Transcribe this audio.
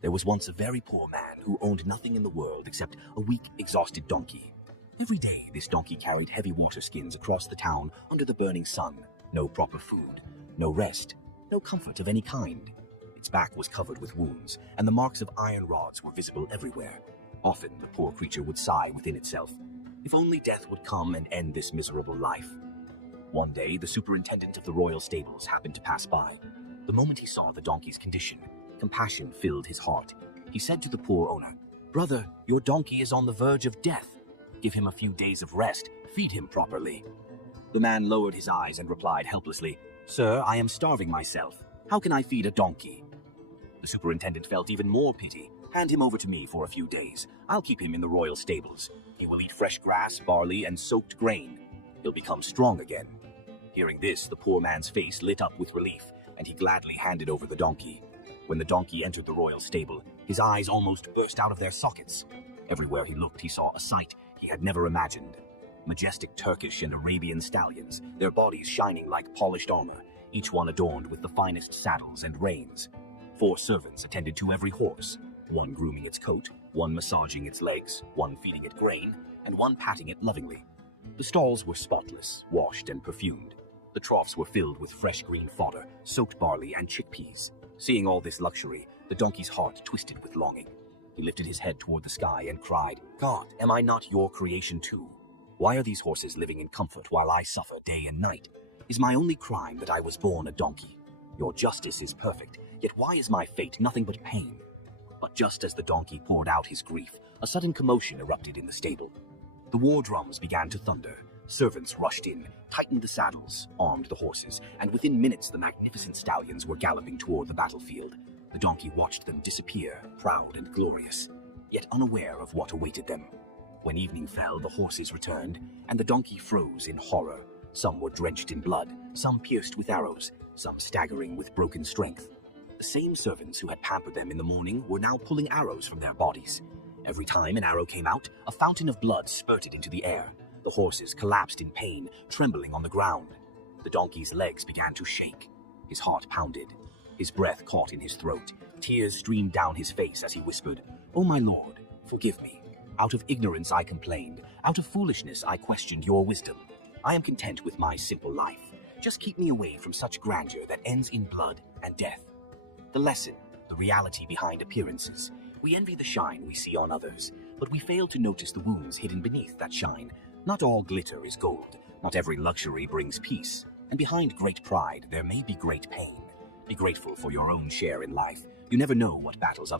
There was once a very poor man who owned nothing in the world except a weak, exhausted donkey. Every day, this donkey carried heavy water skins across the town under the burning sun. No proper food, no rest, no comfort of any kind. Its back was covered with wounds, and the marks of iron rods were visible everywhere. Often, the poor creature would sigh within itself. If only death would come and end this miserable life. One day, the superintendent of the royal stables happened to pass by. The moment he saw the donkey's condition, compassion filled his heart. He said to the poor owner, "Brother, your donkey is on the verge of death. Give him a few days of rest. Feed him properly." The man lowered his eyes and replied helplessly, "Sir, I am starving myself. How can I feed a donkey?" The superintendent felt even more pity. "Hand him over to me for a few days. I'll keep him in the royal stables. He will eat fresh grass, barley, and soaked grain. He'll become strong again." Hearing this, the poor man's face lit up with relief, and he gladly handed over the donkey. When the donkey entered the royal stable, his eyes almost burst out of their sockets. Everywhere he looked, he saw a sight he had never imagined. Majestic Turkish and Arabian stallions, their bodies shining like polished armor, each one adorned with the finest saddles and reins. 4 servants attended to every horse, one grooming its coat, one massaging its legs, one feeding it grain, and one patting it lovingly. The stalls were spotless, washed and perfumed. The troughs were filled with fresh green fodder, soaked barley, and chickpeas. Seeing all this luxury, the donkey's heart twisted with longing. He lifted his head toward the sky and cried, "God, am I not your creation too? Why are these horses living in comfort while I suffer day and night? Is my only crime that I was born a donkey? Your justice is perfect, yet why is my fate nothing but pain?" But just as the donkey poured out his grief, a sudden commotion erupted in the stable. The war drums began to thunder. Servants rushed in, tightened the saddles, armed the horses, and within minutes the magnificent stallions were galloping toward the battlefield. The donkey watched them disappear, proud and glorious, yet unaware of what awaited them. When evening fell, the horses returned, and the donkey froze in horror. Some were drenched in blood, some pierced with arrows, some staggering with broken strength. The same servants who had pampered them in the morning were now pulling arrows from their bodies. Every time an arrow came out, a fountain of blood spurted into the air. The horses collapsed in pain, trembling on the ground. The donkey's legs began to shake. His heart pounded. His breath caught in his throat. Tears streamed down his face as he whispered, "Oh my Lord, forgive me. Out of ignorance I complained. Out of foolishness I questioned your wisdom. I am content with my simple life. Just keep me away from such grandeur that ends in blood and death." The lesson, the reality behind appearances. We envy the shine we see on others, but we fail to notice the wounds hidden beneath that shine. Not all glitter is gold. Not every luxury brings peace. And behind great pride, there may be great pain. Be grateful for your own share in life. You never know what battles